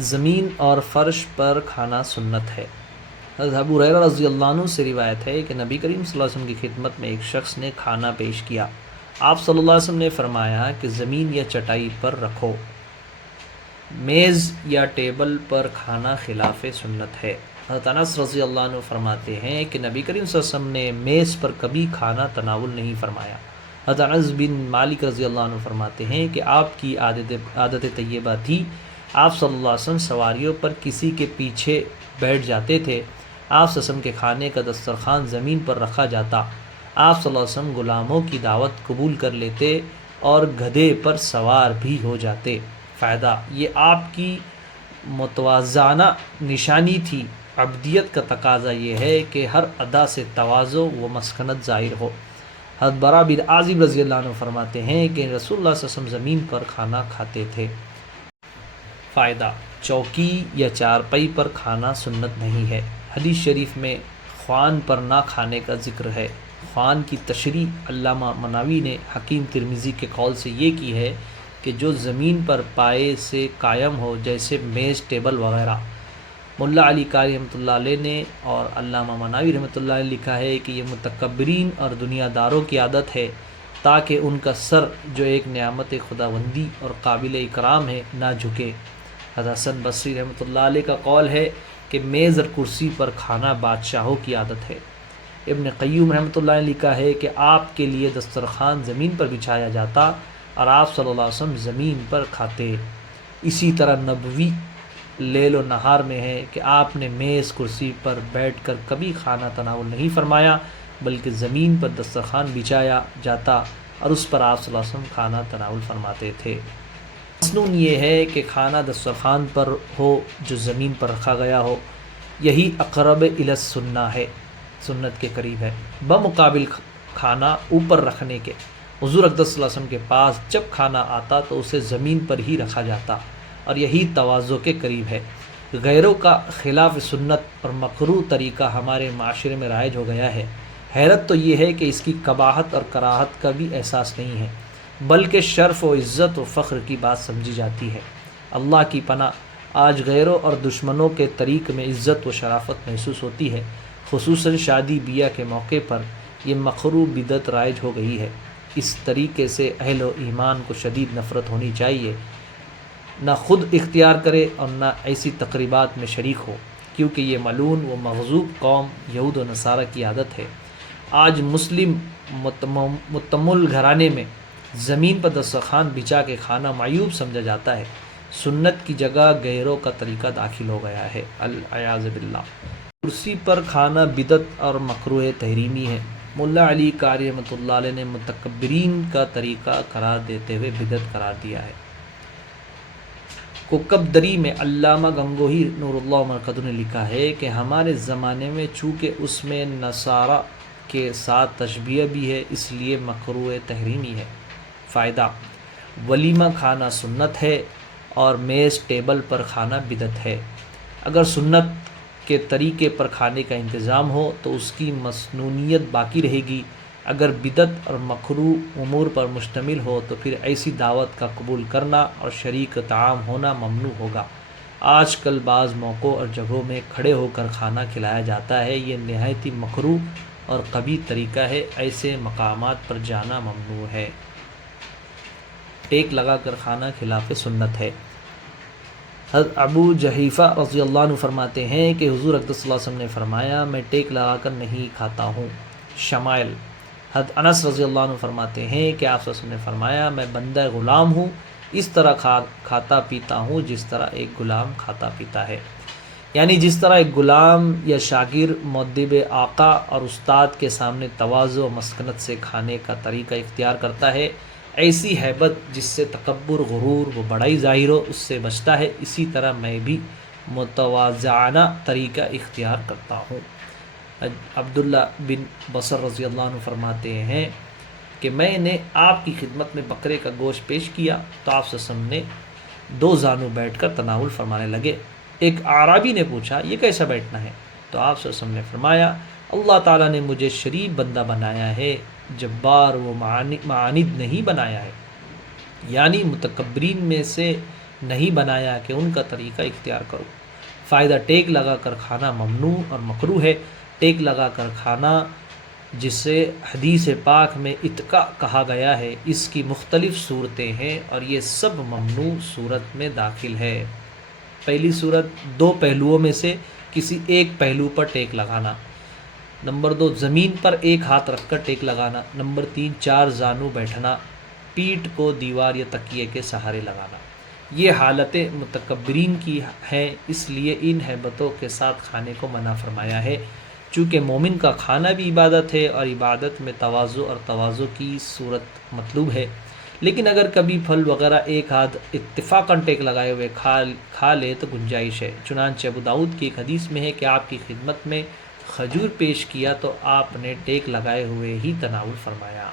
زمین اور فرش پر کھانا سنت ہے۔ حضرت ابو ہریرہ رضی اللہ عنہ سے روایت ہے کہ نبی کریم صلی اللہ علیہ وسلم کی خدمت میں ایک شخص نے کھانا پیش کیا۔ آپ صلی اللہ علیہ وسلم نے فرمایا کہ زمین یا چٹائی پر رکھو۔ میز یا ٹیبل پر کھانا خلاف سنت ہے۔ حضرت انس رضی اللہ عنہ فرماتے ہیں کہ نبی کریم صلی اللہ علیہ وسلم نے میز پر کبھی کھانا تناول نہیں فرمایا۔ حضرت انس بن مالک رضی اللہ عنہ فرماتے ہیں کہ آپ کی عادت طیبہ تھی، آپ صلی اللہ علیہ وسلم سواریوں پر کسی کے پیچھے بیٹھ جاتے تھے، آپ صلی اللہ علیہ وسلم کے کھانے کا دسترخوان زمین پر رکھا جاتا، آپ صلی اللہ علیہ وسلم غلاموں کی دعوت قبول کر لیتے اور گدھے پر سوار بھی ہو جاتے۔ فائدہ: یہ آپ کی متواضعانہ نشانی تھی۔ عبدیت کا تقاضا یہ ہے کہ ہر ادا سے تواضع و مسکنت ظاہر ہو۔ حضرت برا بن عازب رضی اللہ عنہ فرماتے ہیں کہ رسول اللہ صلی اللہ علیہ وسلم زمین پر کھانا کھاتے تھے۔ فائدہ: چوکی یا چارپائی پر کھانا سنت نہیں ہے۔ حدیث شریف میں خوان پر نہ کھانے کا ذکر ہے۔ خوان کی تشریح علامہ مناوی نے حکیم ترمذی کے قول سے یہ کی ہے کہ جو زمین پر پائے سے قائم ہو، جیسے میز، ٹیبل وغیرہ۔ ملا علی قاری رحمۃ اللہ علیہ نے اور علامہ مناوی رحمۃ اللہ علیہ نے لکھا ہے کہ یہ متکبرین اور دنیا داروں کی عادت ہے تاکہ ان کا سر جو ایک نعمت خداوندی اور قابل اکرام ہے نہ جھکے۔ حضرت حسن بصری رحمۃ اللہ علیہ کا قول ہے کہ میز اور کرسی پر کھانا بادشاہوں کی عادت ہے۔ ابن قیوم رحمۃ اللہ نے لکھا ہے کہ آپ کے لیے دسترخوان زمین پر بچھایا جاتا اور آپ صلی اللہ علیہ وسلم زمین پر کھاتے۔ اسی طرح نبوی لیل و نہار میں ہے کہ آپ نے میز کرسی پر بیٹھ کر کبھی کھانا تناول نہیں فرمایا، بلکہ زمین پر دسترخوان بچھایا جاتا اور اس پر آپ صلی اللہ علیہ وسلم کھانا تناول فرماتے تھے۔ مسنون یہ ہے کہ کھانا دسترخوان پر ہو جو زمین پر رکھا گیا ہو، یہی اقرب الی السنہ ہے، سنت کے قریب ہے، بمقابل کھانا اوپر رکھنے کے۔ حضور اقدس صلی اللہ علیہ وسلم کے پاس جب کھانا آتا تو اسے زمین پر ہی رکھا جاتا، اور یہی تواضع کے قریب ہے۔ غیروں کا خلاف سنت اور مکروہ طریقہ ہمارے معاشرے میں رائج ہو گیا ہے۔ حیرت تو یہ ہے کہ اس کی قباحت اور کراہت کا بھی احساس نہیں ہے، بلکہ شرف و عزت و فخر کی بات سمجھی جاتی ہے۔ اللہ کی پناہ، آج غیروں اور دشمنوں کے طریق میں عزت و شرافت محسوس ہوتی ہے، خصوصاً شادی بیاہ کے موقع پر یہ مکروہ بدعت رائج ہو گئی ہے۔ اس طریقے سے اہل و ایمان کو شدید نفرت ہونی چاہیے، نہ خود اختیار کرے اور نہ ایسی تقریبات میں شریک ہو، کیونکہ یہ ملعون و مغضوب قوم یہود و نصارہ کی عادت ہے۔ آج مسلم متمل گھرانے میں زمین پر دسترخوان بچھا کے کھانا معیوب سمجھا جاتا ہے۔ سنت کی جگہ غیروں کا طریقہ داخل ہو گیا ہے، العیاذ باللہ۔ کرسی پر کھانا بدعت اور مکروہ تحریمی ہے۔ ملا علی قاری رحمۃ اللہ علیہ نے متکبرین کا طریقہ قرار دیتے ہوئے بدعت قرار دیا ہے۔ کوکب دری میں علامہ گنگوہی نور اللہ مرقد نے لکھا ہے کہ ہمارے زمانے میں چونکہ اس میں نصارہ کے ساتھ تشبیہ بھی ہے، اس لیے مکروہ تحریمی ہے۔ فائدہ: ولیمہ کھانا سنت ہے اور میز ٹیبل پر کھانا بدعت ہے۔ اگر سنت کے طریقے پر کھانے کا انتظام ہو تو اس کی مسنونیت باقی رہے گی، اگر بدعت اور مکروہ امور پر مشتمل ہو تو پھر ایسی دعوت کا قبول کرنا اور شریک طعام ہونا ممنوع ہوگا۔ آج کل بعض موقعوں اور جگہوں میں کھڑے ہو کر کھانا کھلایا جاتا ہے، یہ نہایت ہی مکروہ اور قبیح طریقہ ہے، ایسے مقامات پر جانا ممنوع ہے۔ ٹیک لگا کر کھانا خلاف سنت ہے۔ حضرت ابو جحیفہ رضی اللہ عنہ فرماتے ہیں کہ حضور اقدس صلی اللہ علیہ وسلم نے فرمایا، میں ٹیک لگا کر نہیں کھاتا ہوں۔ شمائل: حضرت انس رضی اللہ عنہ فرماتے ہیں کہ آپ صلی اللہ علیہ وسلم نے فرمایا، میں بندہ غلام ہوں، اس طرح کھاتا پیتا ہوں جس طرح ایک غلام کھاتا پیتا ہے۔ یعنی جس طرح ایک غلام یا شاگرد مؤدب آقا اور استاد کے سامنے تواضع و مسکنت سے کھانے کا طریقہ اختیار کرتا ہے، ایسی ہیبت جس سے تکبر، غرور و بڑائی ظاہر ہو، اس سے بچتا ہے، اسی طرح میں بھی متواضعانہ طریقہ اختیار کرتا ہوں۔ عبداللہ بن بصر رضی اللہ عنہ فرماتے ہیں کہ میں نے آپ کی خدمت میں بکرے کا گوشت پیش کیا تو آپ صلی اللہ علیہ وسلم نے 2 زانو بیٹھ کر تناول فرمانے لگے۔ ایک اعرابی نے پوچھا، یہ کیسا بیٹھنا ہے؟ تو آپ صلی اللہ علیہ وسلم نے فرمایا، اللہ تعالیٰ نے مجھے شریف بندہ بنایا ہے، جبار و معاند نہیں بنایا ہے۔ یعنی متکبرین میں سے نہیں بنایا کہ ان کا طریقہ اختیار کرو۔ فائدہ ٹیک لگا کر کھانا ممنوع اور مکروہ ہے۔ ٹیک لگا کر کھانا جسے حدیث پاک میں اتقاء کہا گیا ہے، اس کی مختلف صورتیں ہیں اور یہ سب ممنوع صورت میں داخل ہے۔ پہلی صورت دو پہلوؤں میں سے کسی ایک پہلو پر ٹیک لگانا۔ نمبر 2 زمین پر ایک ہاتھ رکھ کر ٹیک لگانا۔ نمبر 3 4 زانو بیٹھنا، پیٹھ کو دیوار یا تکیے کے سہارے لگانا۔ یہ حالتیں متکبرین کی ہیں، اس لیے ان ہیبتوں کے ساتھ کھانے کو منع فرمایا ہے۔ چونکہ مومن کا کھانا بھی عبادت ہے اور عبادت میں تواضع اور تواضع کی صورت مطلوب ہے، لیکن اگر کبھی پھل وغیرہ ایک ہاتھ اتفاقاً ٹیک لگائے ہوئے کھا لے تو گنجائش ہے۔ چنانچہ ابو داؤد کی ایک حدیث میں ہے کہ آپ کی خدمت میں کھجور پیش کیا تو آپ نے ٹیک لگائے ہوئے ہی تناول فرمایا۔